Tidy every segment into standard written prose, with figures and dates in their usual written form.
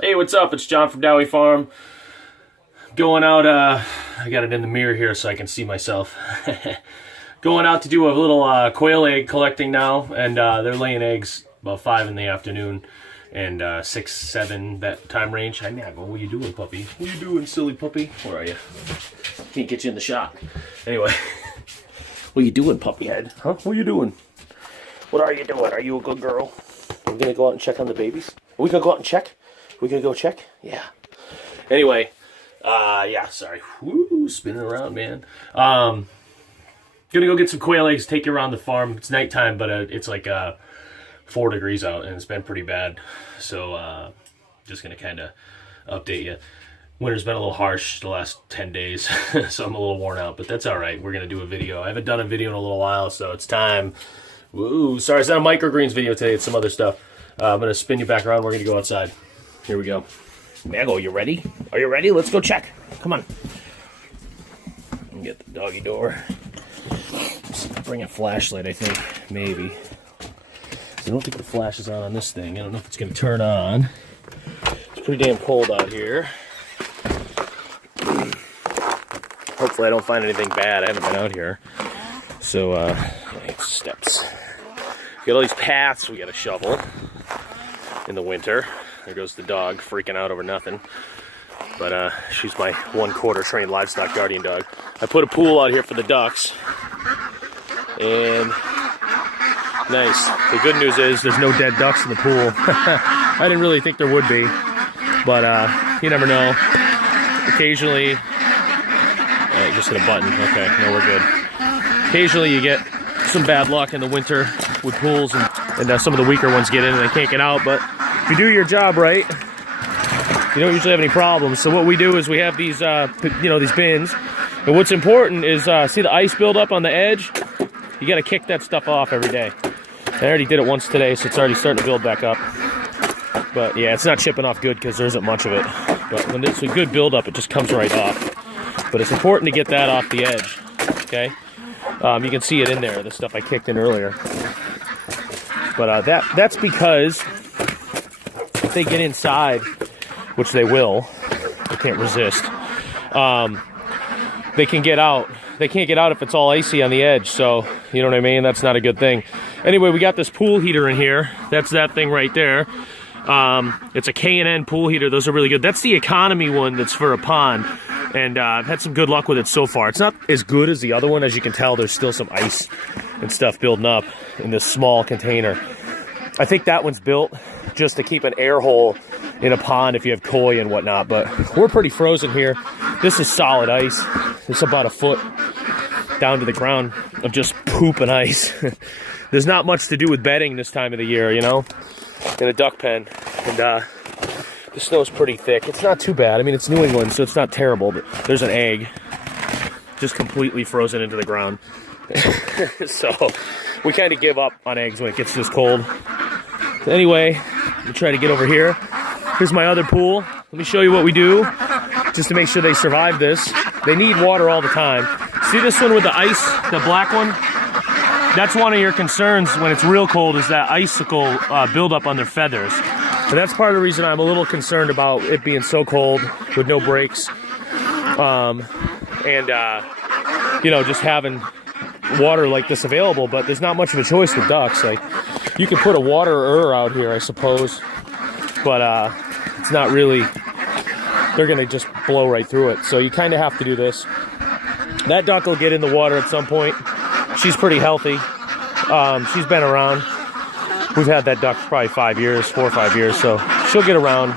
Hey, what's up? It's John from Dowie Farm. Going out, I got it in the mirror here so I can see myself. Going out to do a little quail egg collecting now, and they're laying eggs about 5 in the afternoon and 6, 7, that time range. Hi, Nago, what are you doing, puppy? What are you doing, silly puppy? Where are you? Can't get you in the shot. Anyway, what are you doing, puppy head? Huh? What are you doing? What are you doing? Are you a good girl? I'm gonna go out and check on the babies. Are we gonna go out and check? We gonna go check? Yeah. Anyway, yeah, sorry. Woo, spinning around, man. Gonna go get some quail eggs, take you around the farm. It's nighttime, but it's like 4 degrees out, and it's been pretty bad. So, just gonna kind of update you. Winter's been a little harsh the last 10 days, so I'm a little worn out, but that's all right. We're gonna do a video. I haven't done a video in a little while, so it's time. Woo, sorry, it's not a microgreens video today. It's some other stuff. I'm gonna spin you back around. We're gonna go outside. Here we go. Mago, you ready? Are you ready? Let's go check. Come on. Let me get the doggy door. Bring a flashlight, I think. Maybe. I don't think the flash is on this thing. I don't know if it's going to turn on. It's pretty damn cold out here. Hopefully I don't find anything bad. I haven't been out here. So, steps. We got all these paths we got to shovel in the winter. There goes the dog freaking out over nothing. But she's my 1/4 trained livestock guardian dog. I put a pool out here for the ducks. And nice. The good news is there's no dead ducks in the pool. I didn't really think there would be. But you never know. Occasionally, I just hit a button. Okay, no, we're good. Occasionally you get some bad luck in the winter with pools, and some of the weaker ones get in and they can't get out. But if you do your job right, you don't usually have any problems. So what we do is we have these, these bins. And what's important is, see the ice build up on the edge? You got to kick that stuff off every day. I already did it once today, so it's already starting to build back up. But yeah, it's not chipping off good because there isn't much of it. But when it's a good buildup, it just comes right off. But it's important to get that off the edge, okay? You can see it in there, the stuff I kicked in earlier. But that's because if they get inside, which they will, they can't resist, they can get out. They can't get out if it's all icy on the edge, so, you know what I mean? That's not a good thing. Anyway, we got this pool heater in here. That's that thing right there. It's a K&N pool heater. Those are really good. That's the economy one that's for a pond, and I've had some good luck with it so far. It's not as good as the other one. As you can tell, there's still some ice and stuff building up in this small container. I think that one's built just to keep an air hole in a pond if you have koi and whatnot, but we're pretty frozen here. This is solid ice. It's about a foot down to the ground of just poop and ice. There's not much to do with bedding this time of the year, you know, in a duck pen. And the snow's pretty thick. It's not too bad. I mean, it's New England, so it's not terrible, but there's an egg just completely frozen into the ground. So we kind of give up on eggs when it gets this cold. Anyway, we try to get over here. Here's my other pool. Let me show you what we do just to make sure they survive this. They need water all the time. See this one with the ice, the black one? That's one of your concerns when it's real cold, is that icicle buildup on their feathers. And that's part of the reason I'm a little concerned about it being so cold with no breaks. Just having water like this available, but there's not much of a choice with ducks. Like, you can put a waterer out here, I suppose, but it's not really, they're gonna just blow right through it. So you kind of have to do this. That duck will get in the water at some point. She's pretty healthy. She's been around. We've had that duck for probably 4 or 5 years, so she'll get around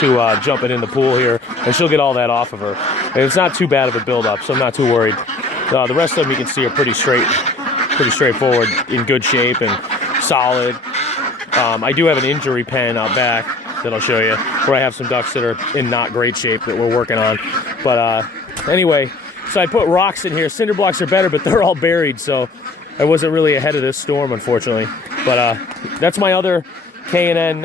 to jumping in the pool here, and she'll get all that off of her. And it's not too bad of a buildup, so I'm not too worried. The rest of them you can see are pretty straightforward, in good shape and solid. I do have an injury pen out back that I'll show you, where I have some ducks that are in not great shape that we're working on. But anyway, so I put rocks in here. Cinder blocks are better, but they're all buried, so I wasn't really ahead of this storm, unfortunately. But that's my other K&N,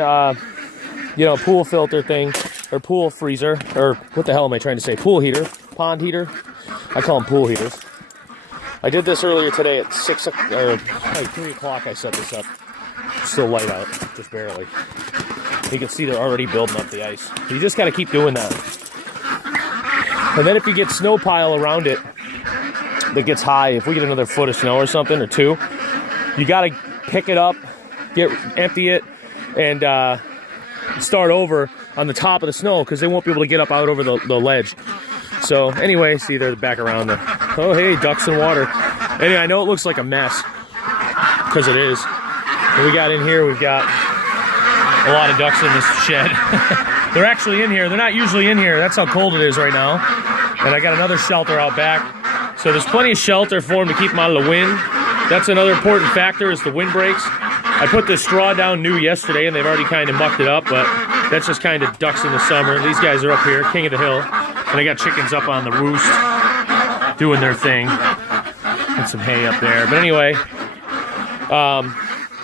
pool filter thing, or pool freezer, or what the hell am I trying to say? Pool heater, pond heater. I call them pool heaters. I did this earlier today at 3 o'clock. I set this up. Still light out, just barely. You can see they're already building up the ice. You just got to keep doing that. And then if you get snow pile around it that gets high, if we get another foot of snow or something, or two, you got to pick it up, empty it, and start over on the top of the snow, because they won't be able to get up out over the ledge. So anyway, see, they're back around there. Oh, hey, ducks in water. Anyway, I know it looks like a mess, because it is. And we got in here, we've got a lot of ducks in this shed. They're actually in here. They're not usually in here. That's how cold it is right now. And I got another shelter out back. So there's plenty of shelter for them to keep them out of the wind. That's another important factor, is the wind breaks. I put the straw down new yesterday, and they've already kind of mucked it up, but that's just kind of ducks in the summer. These guys are up here, king of the hill. And I got chickens up on the roost doing their thing. And some hay up there. But anyway,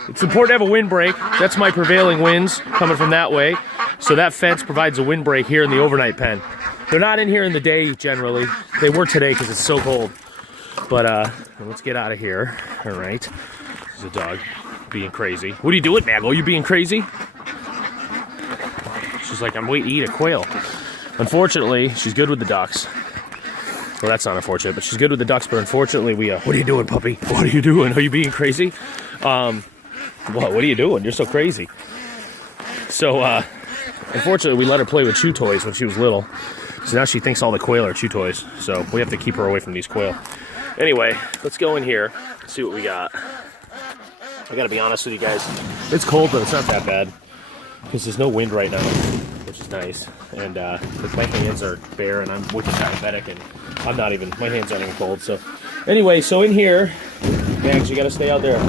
it's important to have a windbreak. That's my prevailing winds coming from that way. So that fence provides a windbreak here in the overnight pen. They're not in here in the day generally. They were today because it's so cold. But let's get out of here. All right. There's a dog being crazy. What are you doing, Maggle? You being crazy? She's like, I'm waiting to eat a quail. Unfortunately, she's good with the ducks. Well, that's not unfortunate, but she's good with the ducks. But unfortunately, what are you doing, puppy? What are you doing? Are you being crazy? What are you doing? You're so crazy. So, unfortunately, we let her play with chew toys when she was little. So now she thinks all the quail are chew toys. So we have to keep her away from these quail. Anyway, let's go in here, see what we got. I gotta be honest with you guys. It's cold, but it's not that bad. Because there's no wind right now, which is nice. And my hands are bare, and I'm wicked diabetic, and I'm not even, my hands aren't even cold. So anyway, so in here, Max, you gotta stay out there.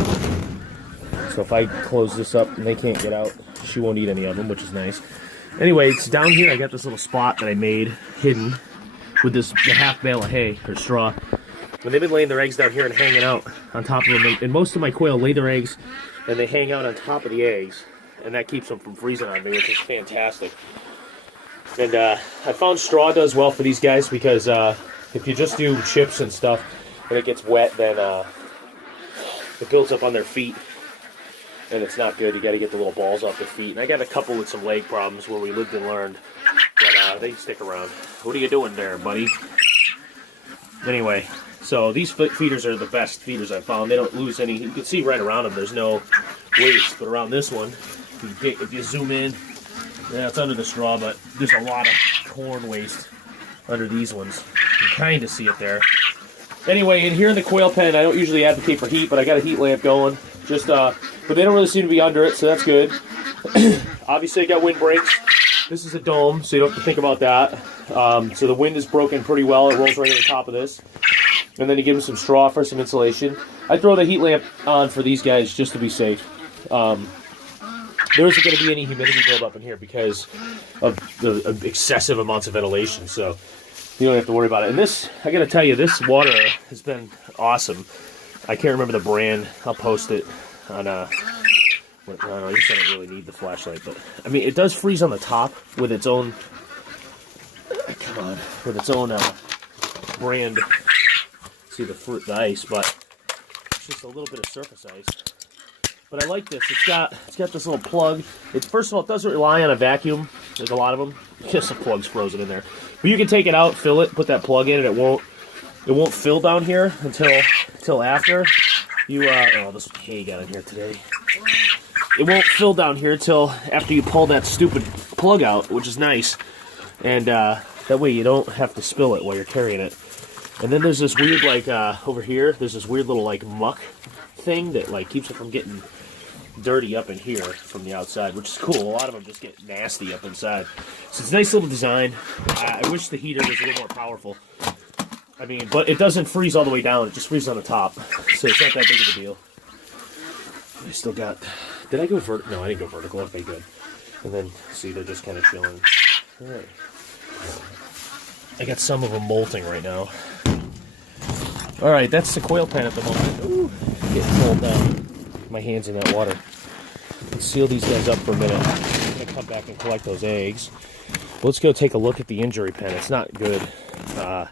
So if I close this up and they can't get out, she won't eat any of them, which is nice. Anyway, it's down here. I got this little spot that I made hidden with the half bale of hay or straw. When they've been laying their eggs down here and hanging out on top of them, and most of my quail lay their eggs and they hang out on top of the eggs, and that keeps them from freezing on me, which is fantastic. And I found straw does well for these guys, because if you just do chips and stuff and it gets wet, then it builds up on their feet. And it's not good. You got to get the little balls off their feet. And I got a couple with some leg problems where we lived and learned, but they stick around. What are you doing there, buddy? Anyway, so these feeders are the best feeders I've found. They don't lose any. You can see right around them, there's no waste. But around this one, if you zoom in, yeah, it's under the straw, but there's a lot of corn waste under these ones. You can kind of see it there. Anyway, in here in the quail pen, I don't usually advocate for heat, but I got a heat lamp going. Just but they don't really seem to be under it, so that's good. Obviously, I got wind breaks. This is a dome, so you don't have to think about that. So the wind is broken pretty well. It rolls right on the top of this. And then you give them some straw for some insulation. I throw the heat lamp on for these guys just to be safe. There isn't going to be any humidity buildup in here because of the excessive amounts of ventilation, so you don't have to worry about it. And this, I got to tell you, this water has been awesome. I can't remember the brand. I'll post it on I don't know, I guess I don't really need the flashlight, but I mean, it does freeze on the top with its own, with its own brand. See the ice, but it's just a little bit of surface ice. But I like this. It's got this little plug. First of all, it doesn't rely on a vacuum. There's a lot of them. Just the plug's frozen in there. But you can take it out, fill it, put that plug in, and it won't fill down here until after you oh, this hay got in here today. It won't fill down here till after you pull that stupid plug out, which is nice. And that way you don't have to spill it while you're carrying it. And then there's this weird, like, over here, there's this weird little, like, muck thing that, like, keeps it from getting dirty up in here from the outside, which is cool. A lot of them just get nasty up inside. So it's a nice little design. I wish the heater was a little more powerful. I mean, but it doesn't freeze all the way down. It just freezes on the top. So it's not that big of a deal. I still got... Did I go vertical? No, I didn't go vertical. Okay, good. And then, see, they're just kind of chilling. All right. I got some of them molting right now. All right, that's the quail pen at the moment. Ooh, getting cold now. My hand's in that water. Let's seal these guys up for a minute. I'm going to come back and collect those eggs. Let's go take a look at the injury pen. It's not good. We got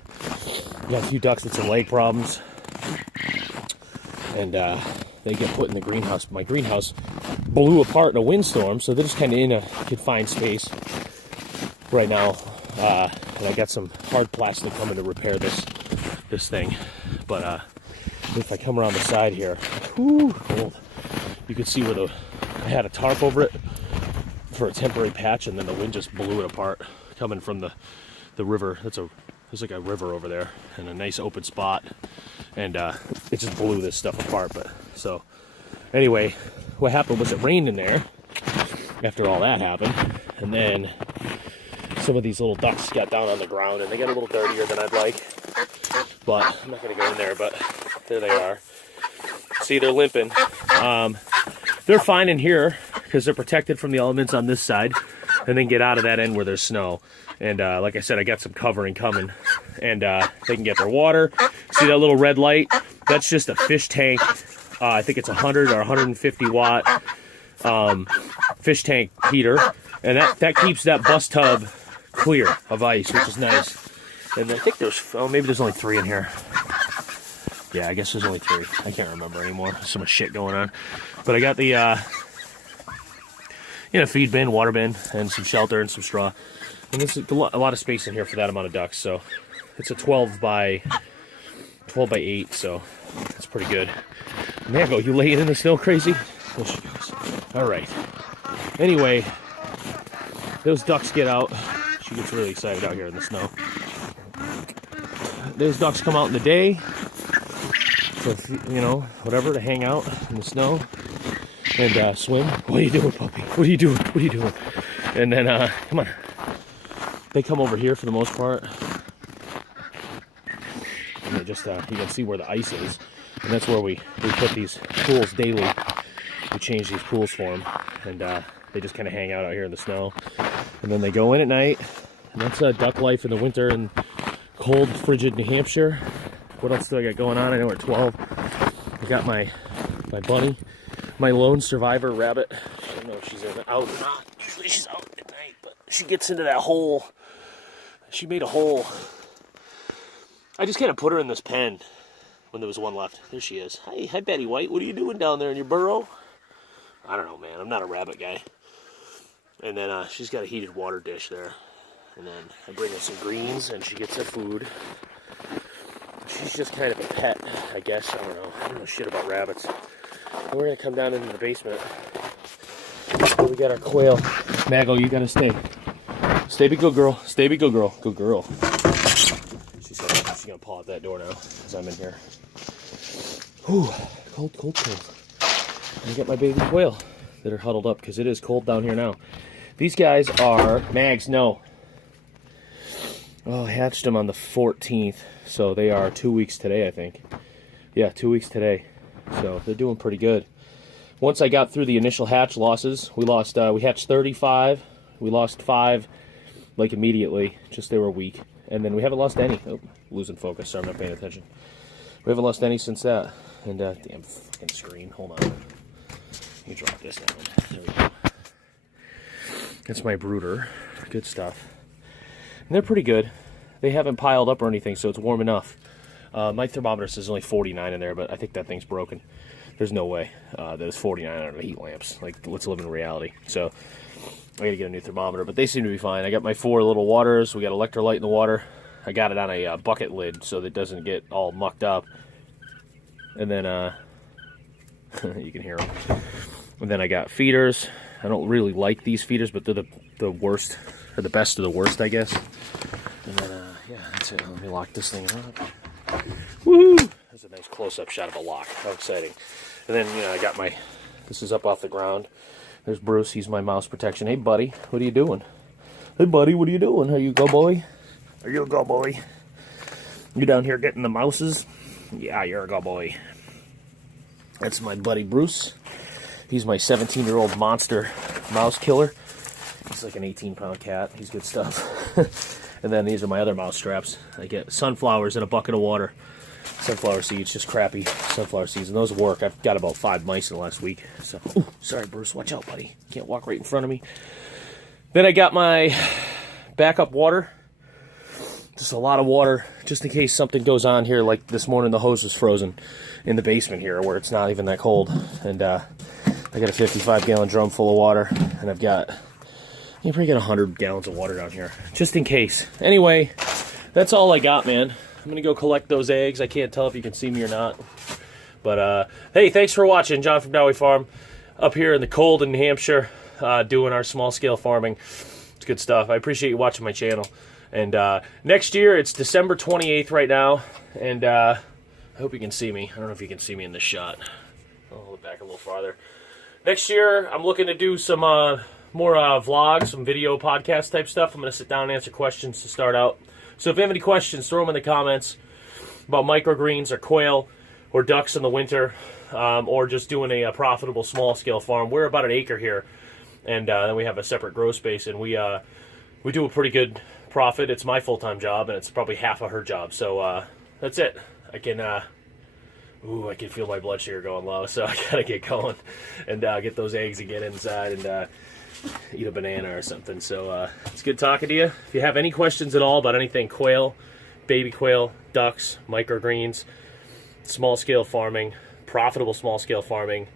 a few ducks with some leg problems. And they get put in the greenhouse. My greenhouse blew apart in a windstorm, so they're just kind of in a confined space right now. And I got some hard plastic coming to repair this thing. But if I come around the side here, whoo, cold. You can see where I had a tarp over it for a temporary patch, and then the wind just blew it apart coming from the river. There's like a river over there and a nice open spot, and it just blew this stuff apart. But so anyway, what happened was it rained in there after all that happened, and then some of these little ducks got down on the ground and they got a little dirtier than I'd like, but I'm not gonna go in there. But there they are. See, they're limping. They're fine in here because they're protected from the elements on this side, and then get out of that end where there's snow. And like I said, I got some covering coming, and they can get their water. See that little red light? That's just a fish tank. I think it's 100 or 150 watt fish tank heater, and that keeps that bus tub clear of ice, which is nice. And I think maybe there's only 3 in here. Yeah, I guess there's only 3. I can't remember anymore. So much shit going on. But I got the feed bin, water bin, and some shelter and some straw. And this is a lot of space in here for that amount of ducks. So it's a 12 by 8, so that's pretty good. There you laying in the snow crazy? There she goes. All right. Anyway, those ducks get out. She gets really excited out here in the snow. Those ducks come out in the day, so whatever, to hang out in the snow and swim. What are you doing, puppy? What are you doing? What are you doing? And then come on. They come over here for the most part. And they just you can see where the ice is, and that's where we put these pools daily. We change these pools for them, and they just kind of hang out here in the snow, and then they go in at night. And that's duck life in the winter in cold, frigid New Hampshire. What else do I got going on? I know we're at 12. I got my bunny, my lone survivor rabbit. I don't know if she's out or not. Usually she's out at night, but she gets into that hole. She made a hole. I just kind of put her in this pen when there was one left. There she is. Hi, Betty White. What are you doing down there in your burrow? I don't know, man. I'm not a rabbit guy. And then she's got a heated water dish there. And then I bring her some greens, and she gets her food. She's just kind of a pet, I guess. I don't know shit about rabbits. And we're going to come down into the basement. We got our quail. Maggo, you got to stay. Stay, be good girl. Stay, be good girl. Good girl. She's going to paw at that door now as I'm in here. Ooh, cold, cold, cold. And I got my baby quail that are huddled up because it is cold down here now. These guys are Mags. No. Oh, I hatched them on the 14th, so they are 2 weeks today, I think. Yeah, 2 weeks today. So they're doing pretty good. Once I got through the initial hatch losses, we hatched 35. We lost 5, like, immediately. Just they were weak. And then we haven't lost any. Oh, losing focus. Sorry, I'm not paying attention. We haven't lost any since that. And, damn fucking screen. Hold on. Let me drop this down. There we go. That's my brooder. Good stuff. And they're pretty good. They haven't piled up or anything, so it's warm enough. My thermometer says only 49 in there, but I think that thing's broken. There's no way that it's 49 under the heat lamps. Like, let's live in reality. So I gotta get a new thermometer, but they seem to be fine. I got my 4 little waters. We got electrolyte in the water. I got it on a bucket lid so that it doesn't get all mucked up. And then you can hear them. And then I got feeders. I don't really like these feeders, but they're the worst, or the best of the worst, I guess. And then, yeah, that's it. Let me lock this thing up. Woohoo! That's a nice close-up shot of a lock. How exciting. And then, I got this is up off the ground. There's Bruce. He's my mouse protection. Hey, buddy. What are you doing? Hey, buddy. What are you doing? Are you a go boy? Are you a go boy? You down here getting the mouses? Yeah, you're a go boy. That's my buddy Bruce. He's my 17-year-old monster mouse killer. He's like an 18-pound cat. He's good stuff. And then these are my other mouse traps. I get sunflowers in a bucket of water. Sunflower seeds, just crappy sunflower seeds. And those work. I've got about 5 mice in the last week. So, ooh, sorry, Bruce. Watch out, buddy. Can't walk right in front of me. Then I got my backup water. just a lot of water, just in case something goes on here. Like this morning, the hose was frozen in the basement here, where it's not even that cold. And I got a 55-gallon drum full of water, and I've got, you probably got 100 gallons of water down here, just in case. Anyway, that's all I got, man. I'm gonna go collect those eggs. I can't tell if you can see me or not. But hey, thanks for watching. John from Dowie Farm, up here in the cold in New Hampshire, doing our small-scale farming. It's good stuff. I appreciate you watching my channel. And next year, it's December 28th right now, and I hope you can see me. I don't know if you can see me in this shot. I'll hold it back a little farther. Next year, I'm looking to do some more vlogs, some video podcast type stuff. I'm going to sit down and answer questions to start out. So if you have any questions, throw them in the comments about microgreens or quail or ducks in the winter, or just doing a profitable small-scale farm. We're about an acre here, and then we have a separate grow space, and we do a pretty good profit. It's my full-time job, and it's probably half of her job. So that's it. I can feel my blood sugar going low, so I gotta get going and get those eggs and get inside and eat a banana or something. So it's good talking to you. If you have any questions at all about anything quail, baby quail, ducks, microgreens, small-scale farming, profitable small-scale farming,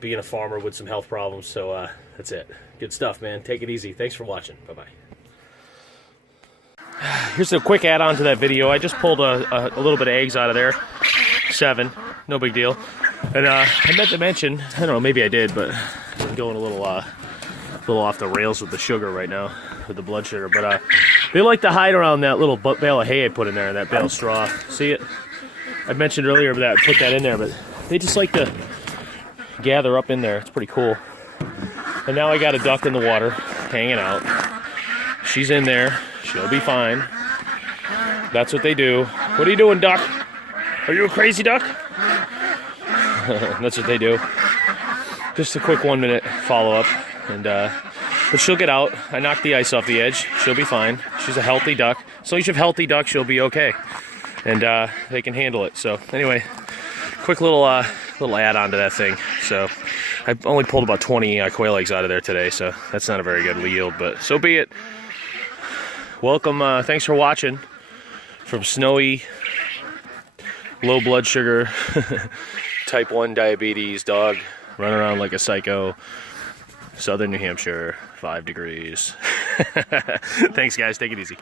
being a farmer with some health problems. So that's it. Good stuff, man. Take it easy. Thanks for watching. Bye-bye. Here's a quick add-on to that video. I just pulled a little bit of eggs out of there. 7. No big deal. And I meant to mention, I don't know, maybe I did, but I'm going a little off the rails with the sugar right now, with the blood sugar. But they like to hide around that little bale of hay I put in there, that bale of straw. See it? I mentioned earlier that I put that in there, but they just like to gather up in there. It's pretty cool. And now I got a duck in the water, hanging out. She's in there. She'll be fine. That's what they do. What are you doing, duck? Are you a crazy duck? That's what they do. Just a quick 1-minute follow-up, and but she'll get out. I knocked the ice off the edge. She'll be fine. She's a healthy duck. So each of healthy duck, she'll be okay, and they can handle it. So anyway, quick little add-on to that thing. So I only pulled about 20 quail eggs out of there today, so that's not a very good yield, but so be it. Welcome. Thanks for watching from snowy, low blood sugar, type 1 diabetes dog running around like a psycho, southern New Hampshire, 5 degrees. Thanks, guys. Take it easy.